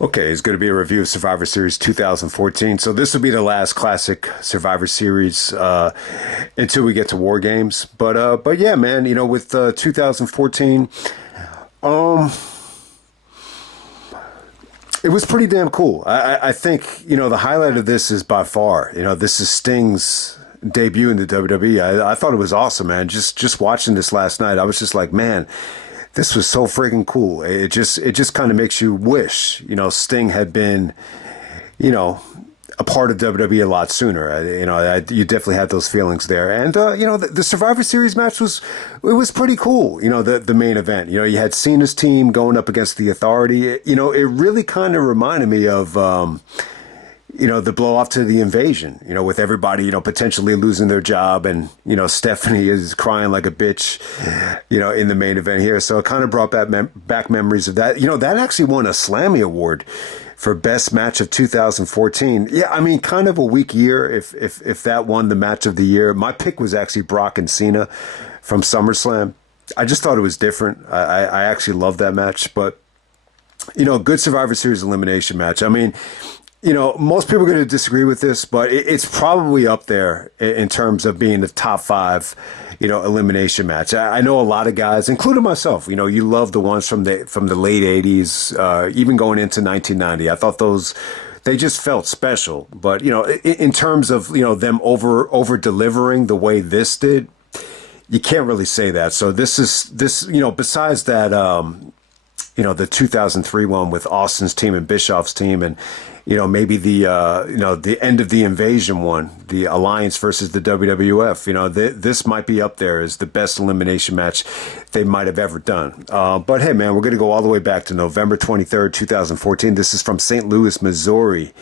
Okay, it's going to be a review of Survivor Series 2014. So this will be the last classic Survivor Series until we get to War Games. But yeah, man, you know, with 2014, it was pretty damn cool. I think, you know, the highlight of this is by far, you know, this is Sting's debut in the WWE. I thought it was awesome, man. Just watching this last night, I was just like, man, this was so freaking cool. It just kind of makes you wish, you know, Sting had been, you know, a part of WWE a lot sooner. You definitely had those feelings there. And, you know, the Survivor Series match was pretty cool. You know, the main event, you know, you had Cena's team going up against the Authority. You know, it really kind of reminded me of, you know, the blow off to the Invasion, you know, with everybody, you know, potentially losing their job. And, you know, Stephanie is crying like a bitch, you know, in the main event here. So it kind of brought back memories of that. You know, that actually won a Slammy Award for best match of 2014. Yeah, I mean, kind of a weak year if that won the match of the year. My pick was actually Brock and Cena from SummerSlam. I just thought it was different. I actually loved that match. But, you know, good Survivor Series elimination match. I mean, you know, most people are going to disagree with this, but it's probably up there in terms of being the top 5, you know, elimination match. I know a lot of guys, including myself, you know, you love the ones from the late 80s, even going into 1990. I thought they just felt special. But, you know, in terms of, you know, them over delivering the way this did, you can't really say that. So this, you know, besides that, you know, the 2003 one with Austin's team and Bischoff's team, and, you know, maybe the, you know, the end of the Invasion one, the Alliance versus the WWF, you know, this might be up there as the best elimination match they might have ever done. But hey, man, we're going to go all the way back to November 23rd, 2014. This is from St. Louis, Missouri.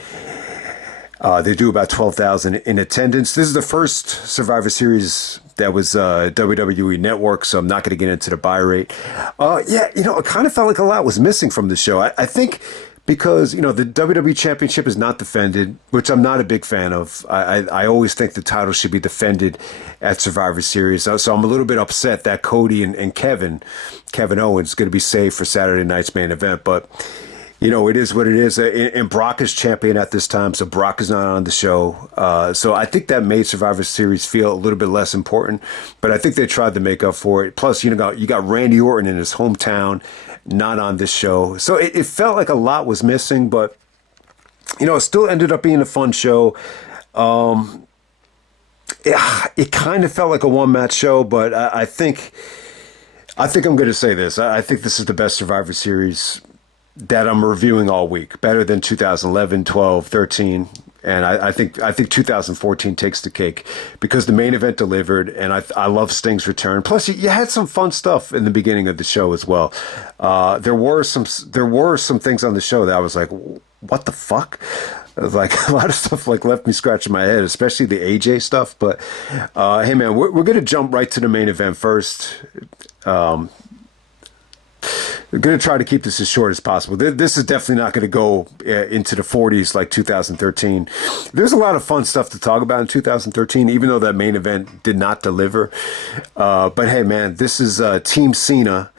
They do about 12,000 in attendance. This is the first Survivor Series that was WWE Network, so I'm not going to get into the buy rate. Yeah, you know, it kind of felt like a lot was missing from the show. I think because, you know, the WWE Championship is not defended, which I'm not a big fan of. I always think the title should be defended at Survivor Series. So I'm a little bit upset that Cody and Kevin Owens going to be saved for Saturday night's main event. But, you know, it is what it is. And Brock is champion at this time, so Brock is not on the show. So I think that made Survivor Series feel a little bit less important. But I think they tried to make up for it. Plus, you got Randy Orton in his hometown, not on this show. So it felt like a lot was missing, but, you know, it still ended up being a fun show. It kind of felt like a one-match show, but I think I'm going to say this. I think this is the best Survivor Series that I'm reviewing all week, better than 2011, 12, 13. And I think 2014 takes the cake because the main event delivered, and I love Sting's return. Plus, you had some fun stuff in the beginning of the show as well. There were some things on the show that I was like, what the fuck? Like a lot of stuff like left me scratching my head, especially the AJ stuff. But hey, man, we're gonna jump right to the main event first. We're going to try to keep this as short as possible. This is definitely not going to go into the 40s like 2013. There's a lot of fun stuff to talk about in 2013, even though that main event did not deliver. But hey, man, this is Team Cena.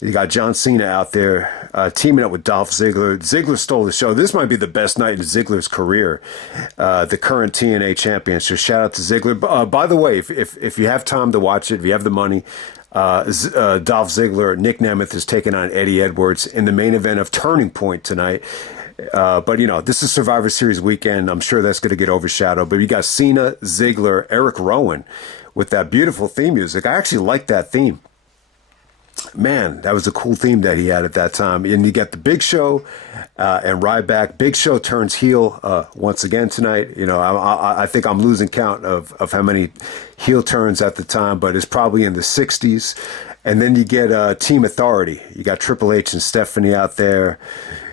You got John Cena out there teaming up with Dolph Ziggler. Ziggler stole the show. This might be the best night in Ziggler's career, the current TNA champion. So shout out to Ziggler. By the way, if you have time to watch it, if you have the money, Dolph Ziggler, Nick Nemeth is taking on Eddie Edwards in the main event of Turning Point tonight. But, you know, this is Survivor Series weekend. I'm sure that's going to get overshadowed. But you got Cena, Ziggler, Erick Rowan with that beautiful theme music. I actually like that theme. Man, that was a cool theme that he had at that time. And you got the Big Show and Ryback. Big Show turns heel once again tonight. You know, I think I'm losing count of how many heel turns at the time, but it's probably in the 60s. And then you get Team Authority. You got Triple H and Stephanie out there.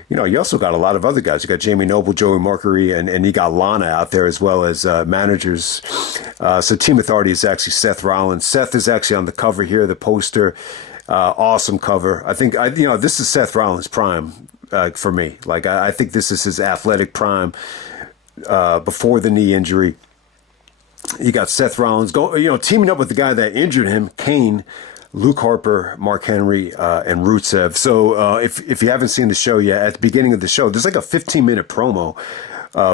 You know, you also got a lot of other guys. You got Jamie Noble, Joey Mercury, and you got Lana out there as well as managers. So Team Authority is actually Seth Rollins. Seth is actually on the cover here, the poster. Awesome cover. I think, this is Seth Rollins' prime for me. Like, I think this is his athletic prime before the knee injury. You got Seth Rollins teaming up with the guy that injured him, Kane, Luke Harper, Mark Henry, and Rusev. So if you haven't seen the show yet, at the beginning of the show, there's like a 15-minute promo.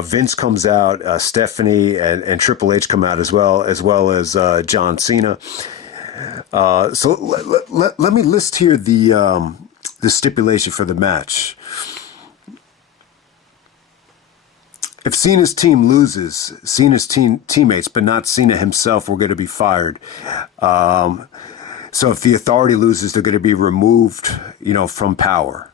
Vince comes out, Stephanie and Triple H come out as well as John Cena. So let me list here the stipulation for the match. If Cena's team loses, Cena's teammates, but not Cena himself, were going to be fired. So if the Authority loses, they're going to be removed, from power.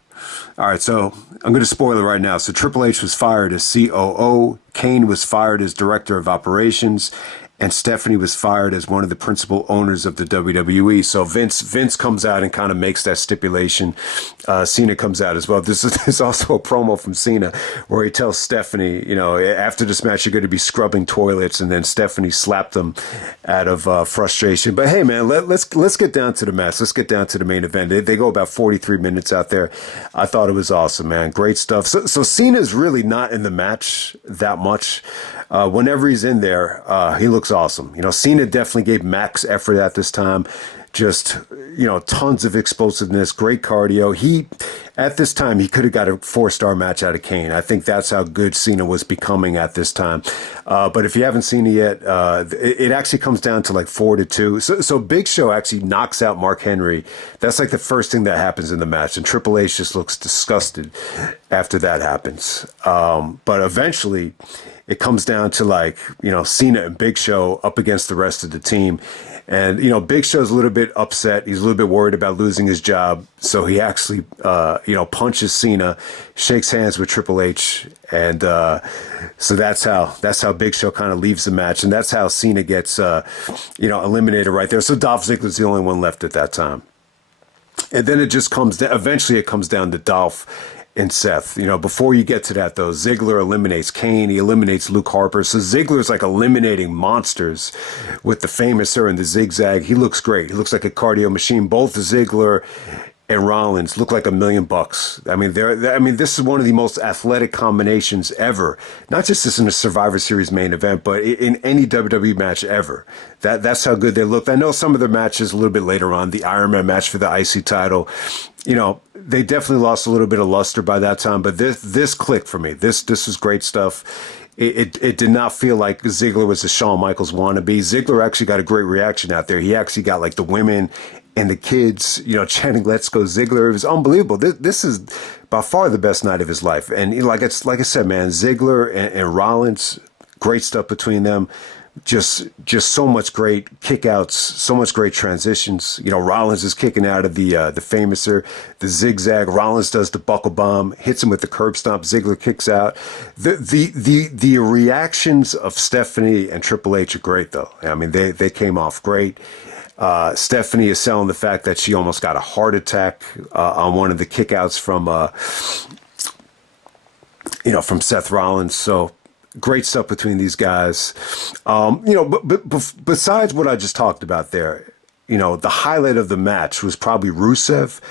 All right, so I'm going to spoil it right now. So Triple H was fired as COO, Kane was fired as Director of Operations, and Stephanie was fired as one of the principal owners of the WWE. So Vince comes out and kind of makes that stipulation. Cena comes out as well. There's also a promo from Cena where he tells Stephanie, after this match, you're going to be scrubbing toilets, and then Stephanie slapped him out of frustration. But hey, man, let's get down to the match. Let's get down to the main event. They go about 43 minutes out there. I thought it was awesome, man. Great stuff. So Cena's really not in the match that much. Whenever he's in there, he looks awesome. Cena definitely gave max effort at this time. Just, tons of explosiveness, great cardio. At this time, he could have got a 4-star match out of Kane. I think that's how good Cena was becoming at this time. But if you haven't seen it yet, it actually comes down to like 4-2. So Big Show actually knocks out Mark Henry. That's like the first thing that happens in the match. And Triple H just looks disgusted after that happens. But eventually, it comes down to Cena and Big Show up against the rest of the team. And, Big Show's a little bit upset. He's a little bit worried about losing his job. So he actually, punches Cena, shakes hands with Triple H. And so that's how Big Show kind of leaves the match. And that's how Cena gets, eliminated right there. So Dolph Ziggler's the only one left at that time. And then eventually it comes down to Dolph and Seth. Before you get to that, though, Ziggler eliminates Kane. He eliminates Luke Harper. So Ziggler's like eliminating monsters with the Famouser and the zigzag. He looks great. He looks like a cardio machine. Both Ziggler and Rollins look like $1 million. This is one of the most athletic combinations ever. Not just in a Survivor Series main event, but in any WWE match ever. That's how good they look. I know some of their matches a little bit later on, the Iron Man match for the IC title, they definitely lost a little bit of luster by that time, but this clicked for me. This was great stuff. It did not feel like Ziggler was a Shawn Michaels wannabe. Ziggler actually got a great reaction out there. He actually got the women and the kids, chanting "Let's go Ziggler." It was unbelievable. This is by far the best night of his life. And like I said, man, Ziggler and Rollins, great stuff between them. Just so much great kickouts, so much great transitions. Rollins is kicking out of the Famouser, the zigzag. Rollins does the buckle bomb, hits him with the curb stomp. Ziggler kicks out. The reactions of Stephanie and Triple H are great, though. They came off great. Stephanie is selling the fact that she almost got a heart attack on one of the kickouts from Seth Rollins. So. Great stuff between these guys. But besides what I just talked about there, the highlight of the match was probably Rusev.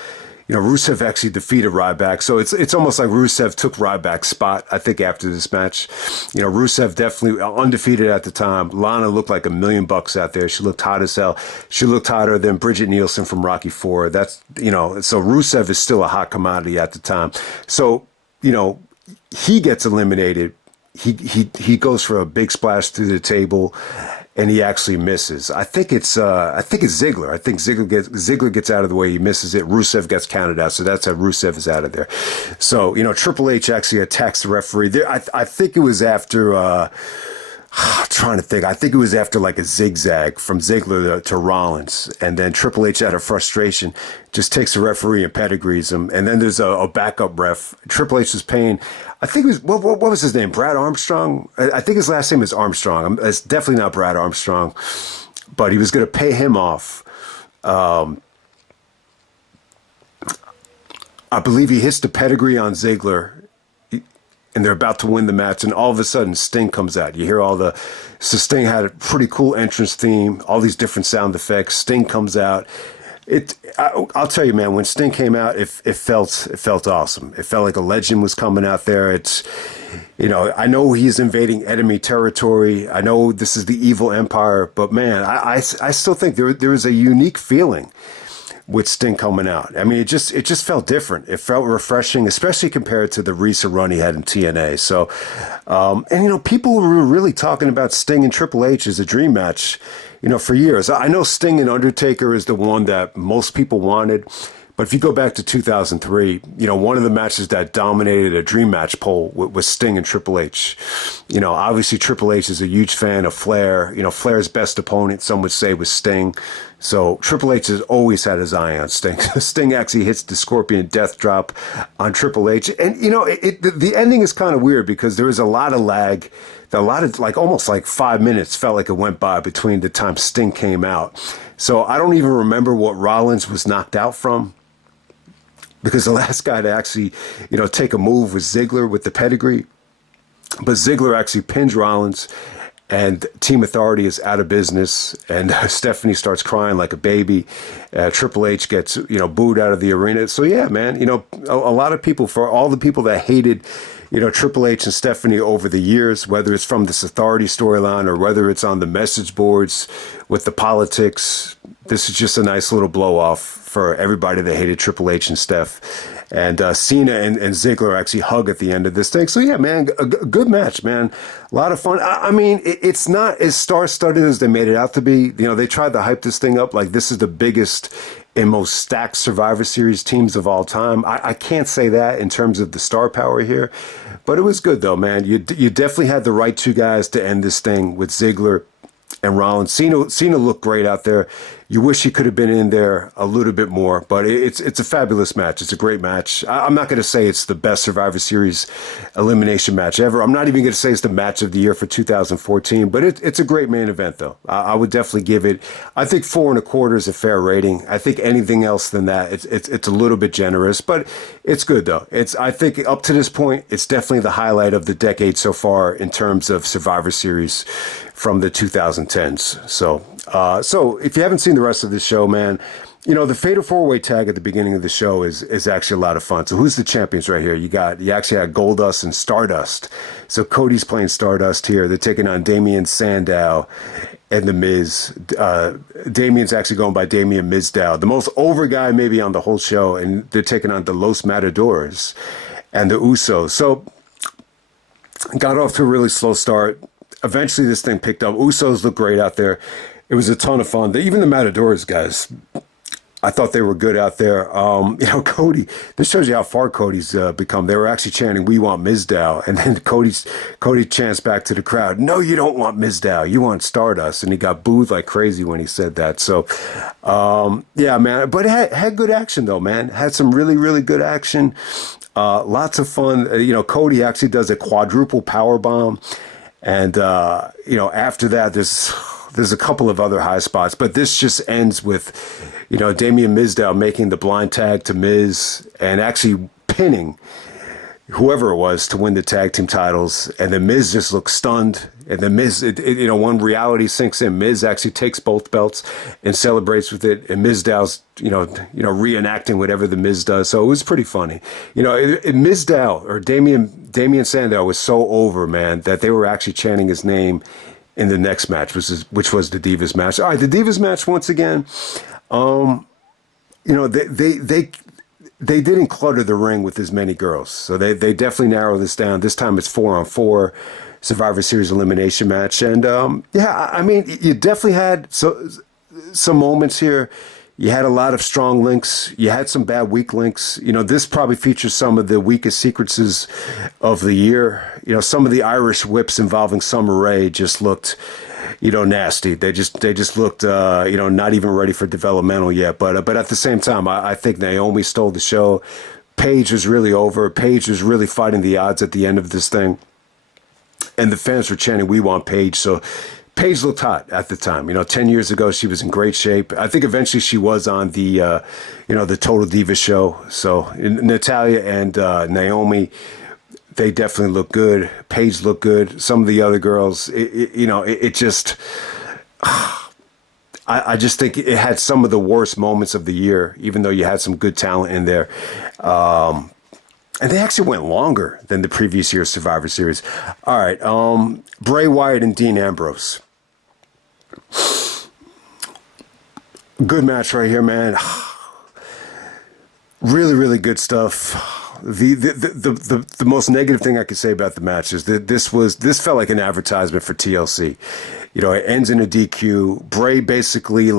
Rusev actually defeated Ryback. So it's almost like Rusev took Ryback's spot, I think, after this match. Rusev definitely undefeated at the time. Lana looked like $1 million out there. She looked hot as hell. She looked hotter than Bridget Nielsen from Rocky IV. So Rusev is still a hot commodity at the time. So, he gets eliminated. He goes for a big splash through the table, and he actually misses. I think it's Ziggler. I think Ziggler gets out of the way. He misses it. Rusev gets counted out. So that's how Rusev is out of there. So Triple H actually attacks the referee. I think it was after. I'm trying to think. I think it was after like a zigzag from Ziggler to Rollins. And then Triple H, out of frustration, just takes the referee and pedigrees him. And then there's a backup ref. Triple H was paying, I think it was, what was his name? Brad Armstrong? I think his last name is Armstrong. It's definitely not Brad Armstrong. But he was going to pay him off. I believe he hits the pedigree on Ziggler. And they're about to win the match, and all of a sudden Sting comes out. You hear so Sting had a pretty cool entrance theme, all these different sound effects. Sting comes out. I'll tell you, man, when Sting came out, it felt awesome. It felt like a legend was coming out there. I know he's invading enemy territory. I know this is the evil empire, but man, I still think there is a unique feeling with Sting coming out. I mean, it just felt different. It felt refreshing, especially compared to the recent run he had in TNA. So, and people were really talking about Sting and Triple H as a dream match, for years. I know Sting and Undertaker is the one that most people wanted. But if you go back to 2003, one of the matches that dominated a dream match poll was Sting and Triple H. Obviously Triple H is a huge fan of Flair. Flair's best opponent, some would say, was Sting. So Triple H has always had his eye on Sting. Sting actually hits the Scorpion Death Drop on Triple H. And, the ending is kind of weird because there was a lot of lag. A lot of, almost 5 minutes felt like it went by between the time Sting came out. So I don't even remember what Rollins was knocked out from. Because the last guy to actually, take a move was Ziggler with the pedigree. But Ziggler actually pins Rollins, and Team Authority is out of business, and Stephanie starts crying like a baby. Triple H gets, booed out of the arena. So, yeah, man, a lot of people, for all the people that hated, Triple H and Stephanie over the years, whether it's from this Authority storyline or whether it's on the message boards with the politics, this is just a nice little blow off for everybody that hated Triple H and Steph. And Cena and Ziggler actually hug at the end of this thing. So, yeah, man, a good match, man. A lot of fun. I mean, it's not as star-studded as they made it out to be. They tried to hype this thing up like this is the biggest and most stacked Survivor Series teams of all time. I can't say that in terms of the star power here. But it was good, though, man. You definitely had the right two guys to end this thing with Ziggler and Rollins. Cena looked great out there. You wish he could have been in there a little bit more, but it's a fabulous match. It's a great match. I'm not going to say it's the best Survivor Series elimination match ever. I'm not even going to say it's the match of the year for 2014, but it's a great main event, though. I would definitely give it, I think 4.25 is a fair rating. I think anything else than that, it's a little bit generous, but it's good, though. I think up to this point, it's definitely the highlight of the decade so far in terms of Survivor Series from the 2010s. So if you haven't seen the rest of this show, man, the Fatal 4-Way tag at the beginning of the show is actually a lot of fun. So who's the champions right here? You actually had Goldust and Stardust. So Cody's playing Stardust here. They're taking on Damien, Sandow, and The Miz. Damien's actually going by Damien Mizdow, the most over guy maybe on the whole show, and they're taking on the Los Matadores and the Usos. So got off to a really slow start. Eventually, this thing picked up. Usos looked great out there. It was a ton of fun. Even the Matadores guys, I thought they were good out there. Cody, this shows you how far Cody's become. They were actually chanting, "We want Mizdow." And then Cody chants back to the crowd, "No, you don't want Mizdow. You want Stardust." And he got booed like crazy when he said that. So, yeah, man. But it had good action, though, man. Had some really, really good action. Lots of fun. Cody actually does a quadruple power bomb. And, after that, there's a couple of other high spots, but this just ends with, Damien Mizdow making the blind tag to Miz and actually pinning whoever it was to win the tag team titles. And then Miz just looks stunned. And then Miz, when reality sinks in, Miz actually takes both belts and celebrates with it. And Mizdow's, reenacting whatever the Miz does. So it was pretty funny. Mizdow or Damien Sandow was so over, man, that they were actually chanting his name in the next match, which was the Divas match. All right, the Divas match once again. They didn't clutter the ring with as many girls, so they definitely narrowed this down. This time it's 4-on-4 Survivor Series elimination match, and you definitely had some moments here. You had a lot of strong links. You had some bad weak links. This probably features some of the weakest sequences of the year. Some of the Irish whips involving Summer Rae just looked, nasty. They just looked, not even ready for developmental yet. But at the same time, I think Naomi stole the show. Paige was really over. Paige was really fighting the odds at the end of this thing. And the fans were chanting, "We want Paige." So Paige looked hot at the time. 10 years ago, she was in great shape. I think eventually she was on the Total Divas show. So Natalya and Naomi, they definitely look good. Paige looked good. Some of the other girls, I just think it had some of the worst moments of the year, even though you had some good talent in there. And they actually went longer than the previous year's Survivor Series. All right. Bray Wyatt and Dean Ambrose. Good match right here, man. Really, really good stuff. The most negative thing I could say about the match is that this felt like an advertisement for TLC. It ends in a DQ. Bray basically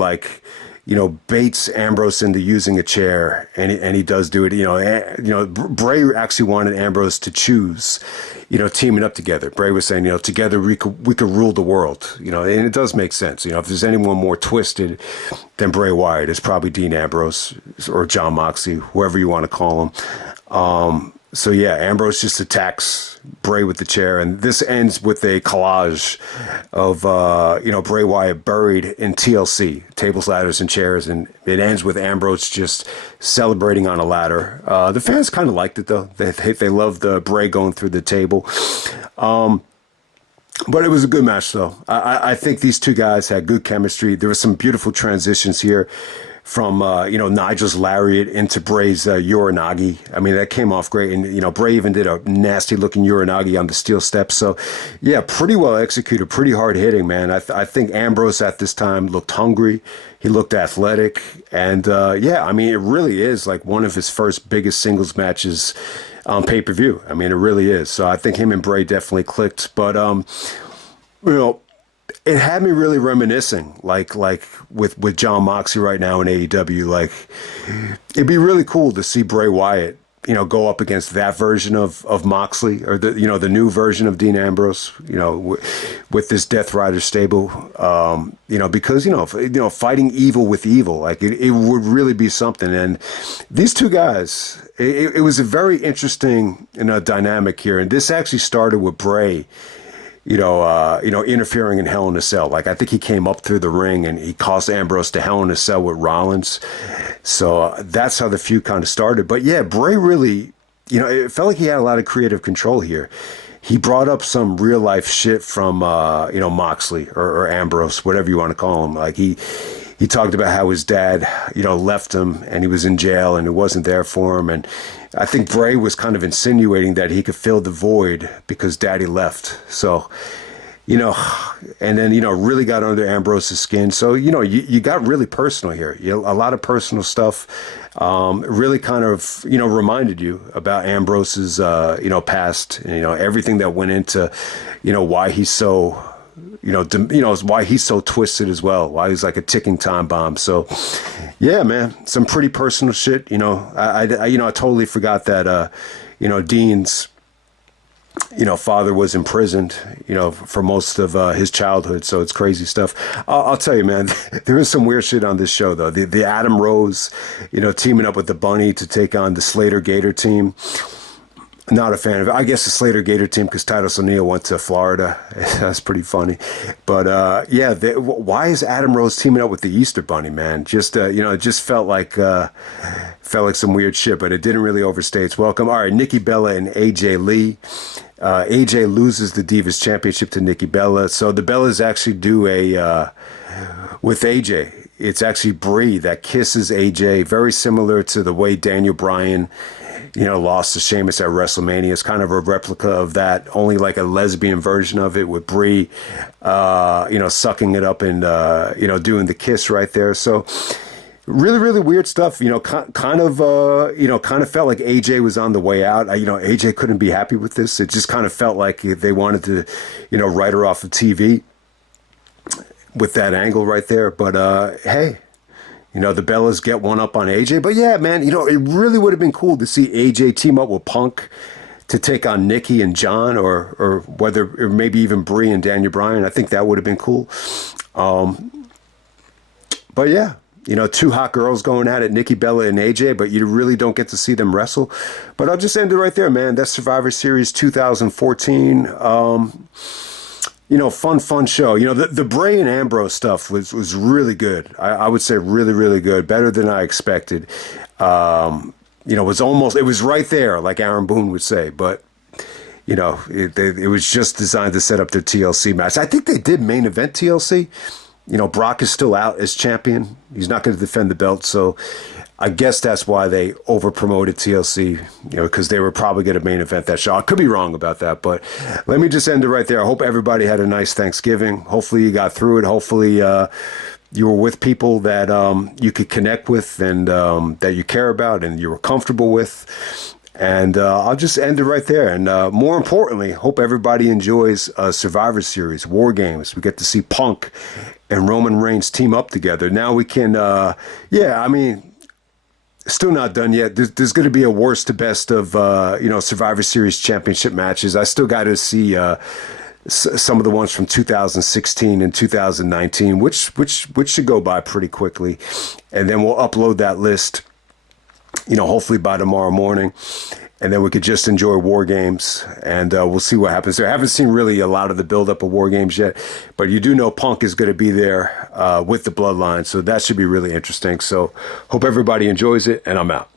baits Ambrose into using a chair, and he does do it. Bray actually wanted Ambrose to choose, teaming up together. Bray was saying, together we could rule the world, and it does make sense. If there's anyone more twisted than Bray Wyatt, it's probably Dean Ambrose or Jon Moxley, whoever you want to call him. So yeah, Ambrose just attacks Bray with the chair, and this ends with a collage of Bray Wyatt buried in TLC, tables, ladders, and chairs, and it ends with Ambrose just celebrating on a ladder. The fans kind of liked it though; they loved Bray going through the table. But it was a good match though. I think these two guys had good chemistry. There were some beautiful transitions here. From Nigel's lariat into Bray's Uranagi. I mean, that came off great, and Bray even did a nasty looking Uranagi on the steel steps. So yeah, pretty well executed, pretty hard hitting, man. I think Ambrose at this time looked hungry. He looked athletic, and it really is like one of his first biggest singles matches on pay-per-view. I mean, it really is. So I think him and Bray definitely clicked, but it had me really reminiscing, like with Jon Moxley right now in AEW. Like, it'd be really cool to see Bray Wyatt, go up against that version of Moxley, or the new version of Dean Ambrose, with this Death Rider stable, because fighting evil with evil, like it would really be something. And these two guys, it was a very interesting dynamic here, and this actually started with Bray. Interfering in Hell in a Cell. Like, I think he came up through the ring and he cost Ambrose to Hell in a Cell with Rollins. So that's how the feud kind of started. But yeah, Bray really, it felt like he had a lot of creative control here. He brought up some real life shit from, Moxley or Ambrose, whatever you want to call him. Like, he talked about how his dad, left him and he was in jail and it wasn't there for him. And I think Bray was kind of insinuating that he could fill the void because daddy left. So, and then, really got under Ambrose's skin. So, you got really personal here. A lot of personal stuff, really kind of, reminded you about Ambrose's, past, everything that went into, why he's so, why he's so twisted as well, why he's like a ticking time bomb. So yeah, man, some pretty personal shit. I totally forgot that, Dean's, father was imprisoned, for most of his childhood. So it's crazy stuff. I'll tell you, man, there is some weird shit on this show though. The Adam Rose, teaming up with the Bunny to take on the Slater-Gator team. Not a fan of it. I guess the Slater-Gator team, because Titus O'Neil went to Florida. That's pretty funny. But why is Adam Rose teaming up with the Easter Bunny, man? Just it just felt like some weird shit, but it didn't really overstay its welcome. All right, Nikki Bella and AJ Lee. AJ loses the Divas Championship to Nikki Bella. So the Bellas actually do with AJ. It's actually Brie that kisses AJ, very similar to the way Daniel Bryan lost to Sheamus at WrestleMania. It's kind of a replica of that, only like a lesbian version of it with Brie, sucking it up and, doing the kiss right there. So really, really weird stuff, kind of felt like AJ was on the way out. AJ couldn't be happy with this. It just kind of felt like they wanted to, write her off of TV with that angle right there. But, hey, the Bellas get one up on AJ. But yeah, man, it really would have been cool to see AJ team up with Punk to take on Nikki and John, or maybe even Brie and Daniel Bryan. I think that would have been cool. But yeah, two hot girls going at it, Nikki Bella and AJ, but you really don't get to see them wrestle. But I'll just end it right there, man. That's Survivor Series 2014. Fun show. The Bray and Ambrose stuff was really good. I would say really, really good. Better than I expected. It was right there, like Aaron Boone would say. But, it was just designed to set up their TLC match. I think they did main event TLC. Brock is still out as champion. He's not going to defend the belt. So I guess that's why they over-promoted TLC, because they were probably going to main event that show. I could be wrong about that, but let me just end it right there. I hope everybody had a nice Thanksgiving. Hopefully you got through it. Hopefully, you were with people that you could connect with and that you care about and you were comfortable with. And I'll just end it right there. And more importantly, hope everybody enjoys Survivor Series, War Games. We get to see Punk and Roman Reigns team up together. Now we can, still not done yet. There's going to be a worst to best of, Survivor Series championship matches. I still got to see some of the ones from 2016 and 2019, which should go by pretty quickly. And then we'll upload that list, hopefully by tomorrow morning. And then we could just enjoy War Games, and we'll see what happens there. I haven't seen really a lot of the build-up of War Games yet, but you do know Punk is going to be there with the Bloodline, so that should be really interesting. So hope everybody enjoys it, and I'm out.